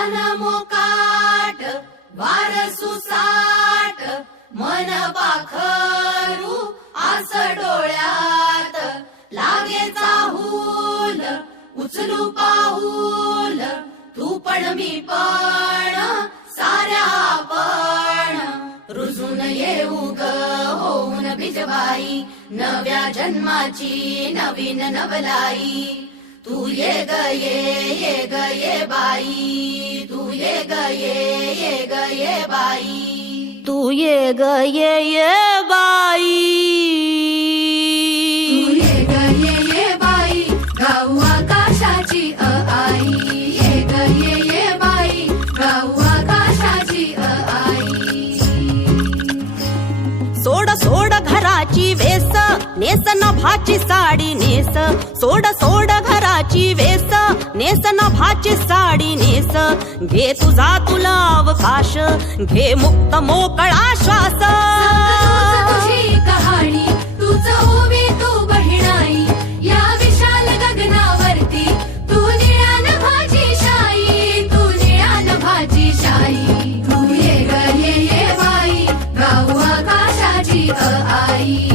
रान मोकाट वार सुसाट मन पाखरू आस डोळ्यात लागे चाहूल उचलू पाऊल तू पण मी पण साऱ्या आपण रुजून येऊ ग होऊन बिजबाई नव्या जन्माची नवीन नवलाई तू ये ग ये ग ये बाई तू ये ग ये ग ये बाई तू ये ग ये बाई तू ये ग ये बाई गाऊ आकाशाची आई ये ग ये बाई गाऊ आकाशाची आई सोड सोड घराची वेस नेस नभाची साडी नेस सोड सोड घराची वेस नेस नभाची साडी नेस घे तुझा तुला अवकाश घे मुक्त मोकळा श्वास तुझी कहाणी तूच उभी तू बहिणाई या विशाल गगनावरती तू निळ्या नभाची शाई तू निळ्या नभाची शाई तू ये ग ये बाई गाऊ आकाशाची आई